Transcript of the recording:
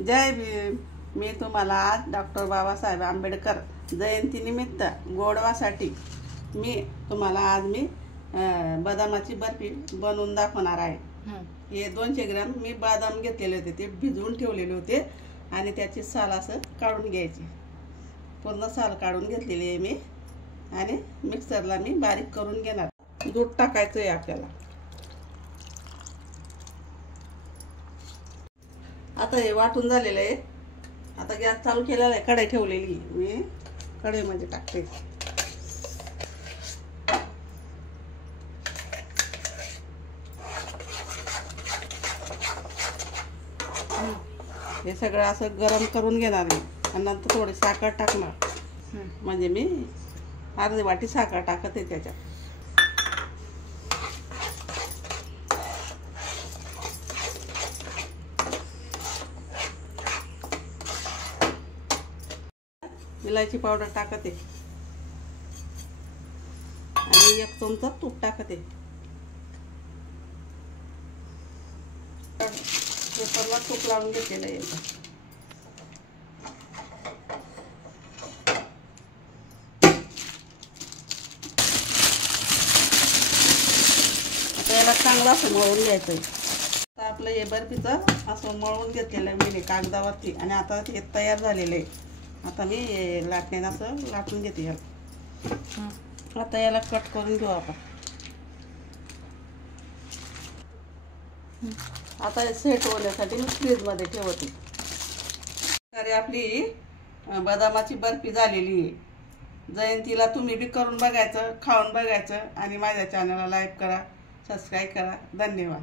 जय भीम। मी तुम्हाला आज डॉक्टर बाबासाहेब आंबेडकर जयंतीनिमित्त गोडवासाठी मी तुम्हाला आज बदामाची बर्फी बनवून दाखवणार आहे। हे 200 ग्रॅम मी बदाम घेतलेले होते, ते भिजवून ठेवलेले होते आणि त्याची साल असं काढून घ्यायची। पूर्ण साल काढून घेतलेली आहे मी आणि मिक्सरला मी बारीक करून घेणार। दूध टाकायचं आहे आपल्याला। आता हे वाटून झालेलं आहे। आता गॅस चालू केलेला आहे, कढई ठेवलेली मी कढईमध्ये टाकते। हे सगळं असं गरम करून घेणार मी आणि नंतर थोडी साखर टाकणार। म्हणजे मी अर्धी वाटी साखर टाकते त्याच्यात। इलायची पावडर टाकते आणि 1 चमचा तूप टाकते। पेपरला तूप लावून घेतलेलं आहे। आता याला चांगलं असं मळून घ्यायचं। आता आपलं हे बर्फीचं असं मळून घेतलेलं आहे मी कागदावरती आणि आता हे तयार झालेलं आहे। आता मी लाटण्यानं असं लाटून घेते याला। आता याला कट करून घेऊ आपण। आता सेट होण्यासाठी मी फ्रीजमध्ये ठेवते। तर आपली बदामाची बर्फी झालेली आहे। जयंतीला तुम्ही बी करून बघायचं, खाऊन बघायचं आणि माझ्या चॅनलला लाईक करा, सबस्क्राईब करा। धन्यवाद।